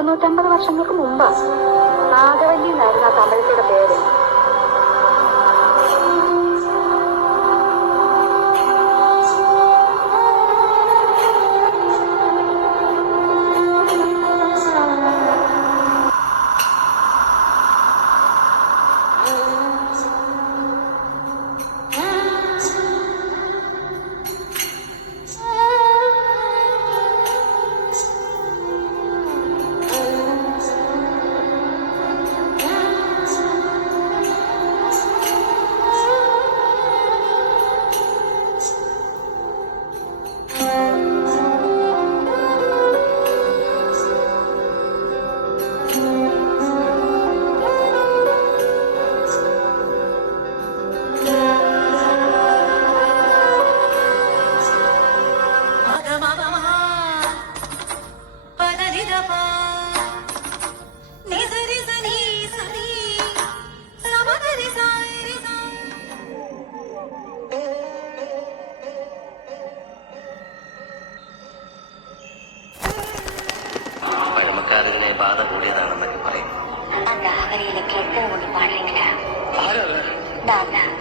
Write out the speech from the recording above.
150 വർഷങ്ങൾക്ക് മുമ്പ് നാഗവല്ലി എന്നായിരുന്നു ആ കമ്പലത്തിയുടെ പേര്. പഴമക്കാരുടെ ബാധ കൂടിയതാണെന്നൊക്കെ പറയും. அந்த அகரியில கேட்க ஒண்ணு பாடுறீங்களா? நான்